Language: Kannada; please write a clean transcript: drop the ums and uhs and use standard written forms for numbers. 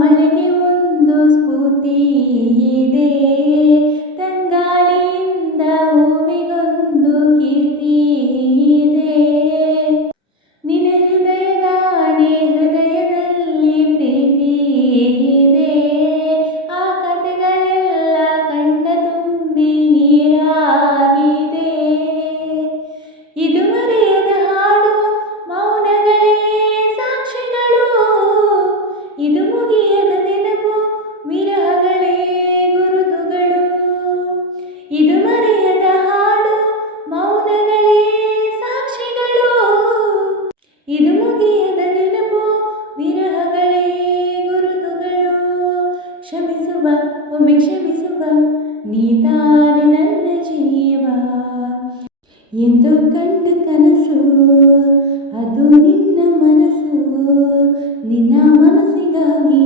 ಮಳೆಗೆ ಒಂದು ಸ್ಫೂರ್ತಿ ಇದೆ, ತಂಗಾಳಿಯಿಂದ ಹೂವಿಗೊಂದು ಕೀರ್ತಿ ಇದೆ. ನಿನ ಹೃದಯದಾಣೆ ಹೃದಯದಲ್ಲಿ ಪ್ರೀತಿ ಇದೆ, ಆ ಕಥೆಗಳೆಲ್ಲ ಕಣ್ಣ ತುಂಬಿ ನೀರಾಗಿದೆ. ಇದು ಮರೆಯದ ಹಾಡು, ಮೌನಗಳೇ ಸಾಕ್ಷಿಗಳು, ಇದು ಮುಗಿಯದ ನೆನಪು, ವಿರಹಗಳೇ ಗುರುತುಗಳು. ಇದು ಮರೆಯದ ಹಾಡು, ಮೌನಗಳೇ ಸಾಕ್ಷಿಗಳು, ಇದು ಮುಗಿಯದ ನೆನಪು, ವಿರಹಗಳೇ ಗುರುತುಗಳು. ಕ್ಷಮಿಸುವ ಒಮ್ಮೆ ಕ್ಷಮಿಸುವ, ನೀ ತಾನೆ ನನ್ನ ಜೀವ, ಎಂದು ಕಂಡ ಕನಸು ಅದು ನಿನ್ನ ಮನಸ್ಸು, ನಿನ್ನ ಮನಸ್ಸಿಗಾಗಿ